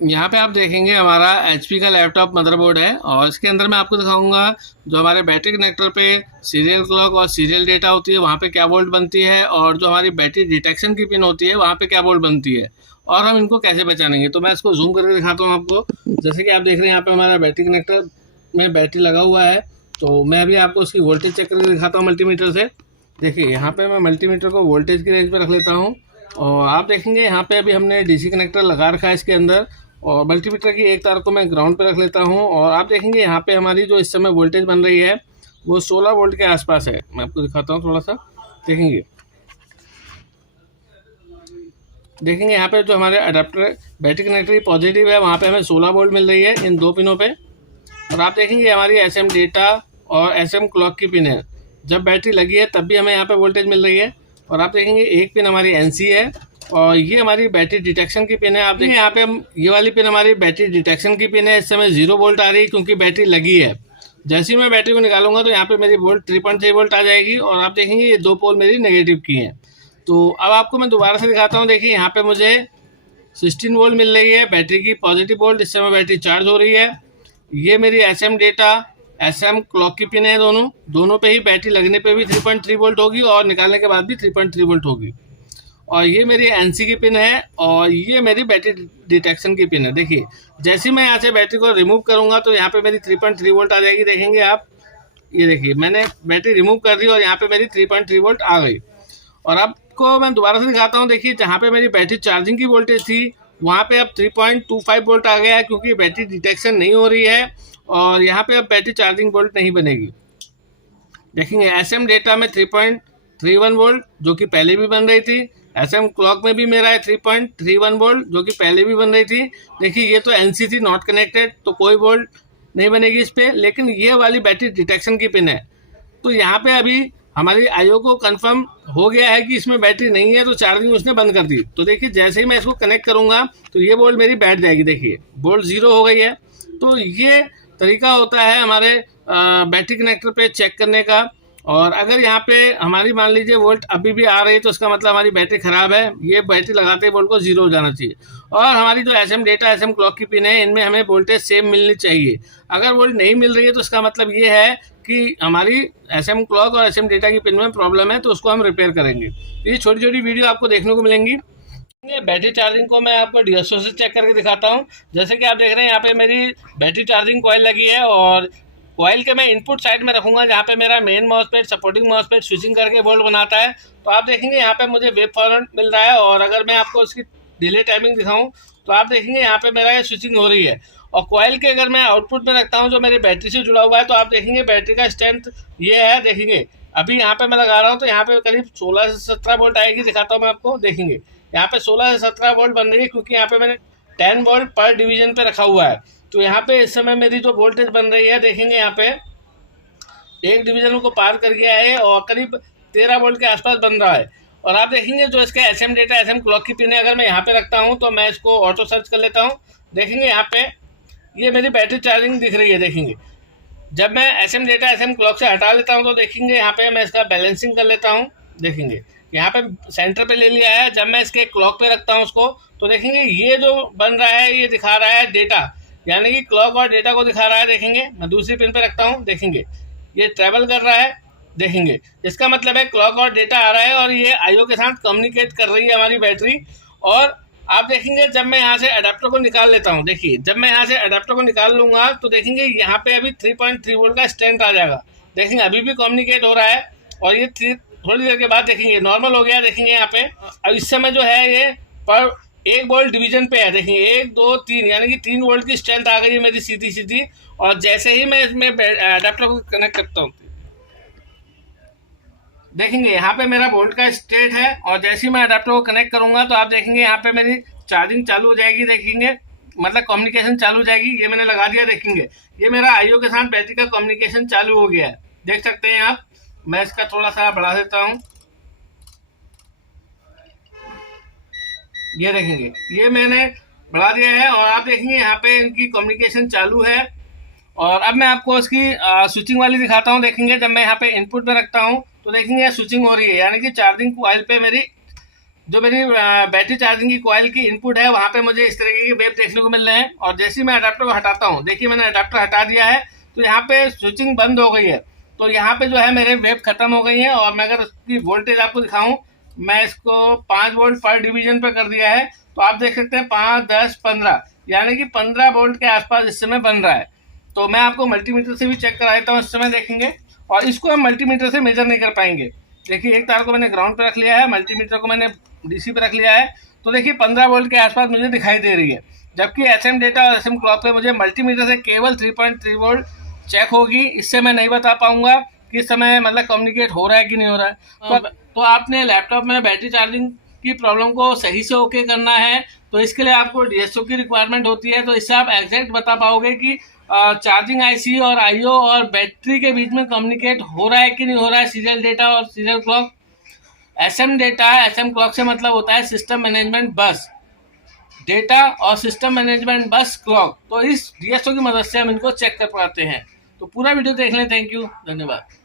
यहाँ पे आप देखेंगे हमारा एचपी का लैपटॉप मदरबोर्ड है और इसके अंदर मैं आपको दिखाऊंगा जो हमारे बैटरी कनेक्टर पे सीरियल क्लॉक और सीरियल डेटा होती है वहाँ पे क्या वोल्ट बनती है, और जो हमारी बैटरी डिटेक्शन की पिन होती है वहाँ पे क्या वोल्ट बनती है, और हम इनको कैसे पहचानेंगे। तो मैं इसको जूम करके दिखाता हूँ आपको। जैसे कि आप देख रहे हैं यहाँ पे हमारा बैटरी कनेक्टर में बैटरी लगा हुआ है, तो मैं अभी आपको उसकी वोल्टेज चेक करके दिखाता हूँ मल्टीमीटर से। देखिए यहाँ पे मैं मल्टीमीटर को वोल्टेज की रेंज पे रख लेता हूँ और आप देखेंगे यहाँ पे अभी हमने डीसी कनेक्टर लगा रखा है इसके अंदर, और मल्टीमीटर की एक तार को मैं ग्राउंड पे रख लेता हूँ और आप देखेंगे यहाँ पे हमारी जो इस समय वोल्टेज बन रही है वो 16 वोल्ट के आसपास है। मैं आपको दिखाता हूँ थोड़ा सा, देखेंगे यहाँ पे जो हमारे अडेप्टर बैटरी कनेक्टर पॉजिटिव है वहाँ पे हमें 16 वोल्ट मिल रही है इन दो पिनों पे। और आप देखेंगे हमारी एसएम डेटा और एसएम क्लॉक की पिन है, जब बैटरी लगी है तब भी हमें यहाँ पे वोल्टेज मिल रही है। और आप देखेंगे एक पिन हमारी एनसी है और ये हमारी बैटरी डिटेक्शन की पिन है। आप देखिए यहाँ पे ये वाली पिन हमारी बैटरी डिटेक्शन की पिन है, इस समय 0 वोल्ट आ रही है क्योंकि बैटरी लगी है। जैसे ही मैं बैटरी को निकालूंगा तो यहाँ पे मेरी वोल्ट 3.3 वोल्ट आ जाएगी और आप देखेंगे ये दो पोल मेरी नेगेटिव की हैं। तो अब आपको मैं दोबारा से दिखाता हूँ। देखिए यहाँ पे मुझे 16 वोल्ट मिल रही है बैटरी की पॉजिटिव वोल्ट, इस समय बैटरी चार्ज हो रही है। ये मेरी एसएम डेटा एसएम क्लॉक की पिन है, दोनों पे ही बैटरी लगने पे भी 3.3 वोल्ट होगी और निकालने के बाद भी 3.3 वोल्ट होगी। और ये मेरी एनसी की पिन है और ये मेरी बैटरी डिटेक्शन की पिन है। देखिए जैसे ही मैं यहाँ से बैटरी को रिमूव करूँगा तो यहाँ पे मेरी 3.3 वोल्ट आ जाएगी। देखेंगे आप, ये देखिए मैंने बैटरी रिमूव कर दी और यहाँ पे मेरी 3.3 वोल्ट आ गई। और आपको मैं दोबारा से दिखाता हूँ। देखिए जहाँ पे मेरी बैटरी चार्जिंग की वोल्टेज थी वहाँ पे अब 3.25 वोल्ट आ गया है क्योंकि बैटरी डिटेक्शन नहीं हो रही है और यहाँ पे अब बैटरी चार्जिंग वोल्ट नहीं बनेगी। देखेंगे एसएम डेटा में 3.31 वोल्ट जो कि पहले भी बन रही थी, एसएम क्लॉक में भी मेरा है 3.31 वोल्ट जो कि पहले भी बन रही थी। देखिए ये तो एनसी थी नॉट कनेक्टेड, तो कोई वोल्ट नहीं बनेगी इस पर, लेकिन ये वाली बैटरी डिटेक्शन की पिन है। तो यहाँ पे अभी हमारी आईओ को कंफर्म हो गया है कि इसमें बैटरी नहीं है, तो चार्जिंग उसने बंद कर दी। तो देखिए जैसे ही मैं इसको कनेक्ट करूँगा तो ये बोल्ट मेरी बैठ जाएगी। देखिए बोल्ट 0 हो गई है। तो ये तरीका होता है हमारे बैटरी कनेक्टर पे चेक करने का। और अगर यहाँ पे हमारी मान लीजिए वोल्ट अभी भी आ रही है तो इसका मतलब हमारी बैटरी ख़राब है, ये बैटरी लगाते ही वोल्ट को 0 हो जाना चाहिए। और हमारी जो एसएम डेटा एसएम क्लॉक की पिन है इनमें हमें वोल्टेज सेम मिलनी चाहिए। अगर वोल्ट नहीं मिल रही है तो इसका मतलब ये है कि हमारी एसएम क्लॉक और एसएम डेटा की पिन में प्रॉब्लम है, तो उसको हम रिपेयर करेंगे। ये छोटी छोटी वीडियो आपको देखने को मिलेंगी। बैटरी चार्जिंग को मैं आपको डीएसओ से चेक करके दिखाता हूँ। जैसे कि आप देख रहे हैं यहाँ पे मेरी बैटरी चार्जिंग कॉइल लगी है और कॉइल के मैं इनपुट साइड में रखूँगा जहाँ पे मेरा main MOSFET supporting MOSFET switching करके वोल्ट बनाता है। तो आप देखेंगे यहाँ पे मुझे वेव फॉरवर्ड मिल रहा है और अगर मैं आपको इसकी डिले टाइमिंग दिखाऊँ तो आप देखेंगे यहाँ पे मेरा ये स्विचिंग हो रही है। और कॉइल के अगर मैं आउटपुट में रखता हूँ जो मेरी बैटरी से जुड़ा हुआ है तो आप देखेंगे बैटरी का स्ट्रेंथ ये है। देखेंगे अभी यहाँ पे मैं लगा रहा हूँ तो यहाँ पे करीब 16 से 17 वोल्ट आएगी। दिखाता हूँ मैं आपको। देखेंगे यहाँ पे 16 से 17 वोल्ट बन रही है क्योंकि यहाँ पे मैंने 10 वोल्ट पर डिवीजन पे रखा हुआ है। तो यहाँ पे इस समय मेरी जो वोल्टेज बन रही है देखेंगे यहाँ पे एक डिवीजन को पार कर गया है और करीब 13 वोल्ट के आसपास बन रहा है। और आप देखेंगे जो इसका एसएम डेटा एसएम क्लॉक की पिन है अगर मैं यहाँ पे रखता हूँ तो मैं इसको ऑटो सर्च कर लेता हूँ। देखेंगे यहाँ पे ये मेरी बैटरी चार्जिंग दिख रही है। देखेंगे जब मैं एसएम डेटा एसएम क्लॉक से हटा लेता हूँ तो देखेंगे यहाँ पे मैं इसका बैलेंसिंग कर लेता हूँ। देखेंगे यहाँ पे सेंटर पे ले लिया है। जब मैं इसके क्लॉक पे रखता हूँ उसको तो देखेंगे ये जो बन रहा है ये दिखा रहा है डेटा, यानी कि क्लॉक और डेटा को दिखा रहा है। देखेंगे मैं दूसरी पिन पे रखता हूँ, देखेंगे ये ट्रेवल कर रहा है। देखेंगे इसका मतलब है क्लॉक और डेटा आ रहा है और ये आईओ के साथ कम्युनिकेट कर रही है हमारी बैटरी। और आप देखेंगे जब मैं यहाँ से अडेप्टर को निकाल लेता हूँ, देखिए जब मैं यहाँ से अडेप्टर को निकाल लूँगा तो देखेंगे यहाँ पे अभी 3.3 वोल्ट का स्ट्रेंथ आ जाएगा। देखेंगे अभी भी कम्युनिकेट हो रहा है और ये थोड़ी देर के बाद देखेंगे नॉर्मल हो गया। देखेंगे यहाँ पे अब इस समय जो है ये पर 1 वोल्ट डिवीजन पे है। देखेंगे 1 2 3 यानी कि 3 वोल्ट की स्ट्रेंथ आ गई है मेरी सीधी सीधी। और जैसे ही मैं इसमें अडेप्टर को कनेक्ट करता हूँ देखेंगे यहाँ पे मेरा वोल्ट का स्टेट है और जैसे ही मैं अडेप्टर को कनेक्ट करूँगा तो आप देखेंगे यहाँ पे मेरी चार्जिंग चालू हो जाएगी। देखेंगे मतलब कम्युनिकेशन चालू हो जाएगी। ये मैंने लगा दिया। देखेंगे ये मेरा आईओ के साथ बैटरी का कम्युनिकेशन चालू हो गया है। देख सकते हैं आप। मैं इसका थोड़ा सा बढ़ा देता हूँ। ये देखेंगे ये मैंने बढ़ा दिया है और आप देखेंगे यहाँ पे इनकी कम्युनिकेशन चालू है। और अब मैं आपको इसकी स्विचिंग वाली दिखाता हूँ। देखेंगे जब मैं यहाँ पे इनपुट में रखता हूँ तो देखेंगे स्विचिंग हो रही है, यानी कि चार्जिंग कॉइल पे मेरी जो मेरी बैटरी चार्जिंग की कॉइल की इनपुट है वहाँ पे मुझे इस तरीके के वेव देखने को मिल रहे हैं। और जैसे ही मैं अडाप्टर को हटाता हूँ, देखिए मैंने अडाप्टर हटा दिया है तो यहाँ पे स्विचिंग बंद हो गई है। तो यहाँ पे जो है मेरे वेव खत्म हो गई है। और मैं अगर इसकी वोल्टेज आपको दिखाऊं, मैं इसको 5 वोल्ट पर डिवीजन पे कर दिया है। तो आप देख सकते हैं 5, 10, 15 यानी कि 15 वोल्ट के आसपास इस समय बन रहा है। तो मैं आपको मल्टीमीटर से भी चेक करा देता हूँ, इस समय देखेंगे। और इसको हम मल्टीमीटर से मेजर नहीं कर पाएंगे। देखिए एक तार को मैंने ग्राउंड पे रख लिया है, मल्टीमीटर को मैंने डीसी पे रख लिया है। तो देखिए 15 वोल्ट के आसपास मुझे दिखाई दे रही है। जबकि एसएम डेटा और एसएम क्लॉक पे मुझे मल्टीमीटर से केवल 3.3 वोल्ट चेक होगी। इससे मैं नहीं बता पाऊंगा कि इस समय मतलब कम्युनिकेट हो रहा है कि नहीं हो रहा है। तो आपने लैपटॉप में बैटरी चार्जिंग की प्रॉब्लम को सही से ओके करना है तो इसके लिए आपको डीएसओ की रिक्वायरमेंट होती है। तो इससे आप एग्जैक्ट बता पाओगे कि चार्जिंग आईसी और आईओ और बैटरी के बीच में कम्युनिकेट हो रहा है कि नहीं हो रहा है, सीरियल डेटा और serial clock. SM data, SM clock से मतलब होता है सिस्टम मैनेजमेंट बस डेटा और सिस्टम मैनेजमेंट बस क्लॉक। तो इस डीएसओ की मदद से हम इनको चेक कर पाते हैं। तो पूरा वीडियो देख लें। थैंक यू, धन्यवाद।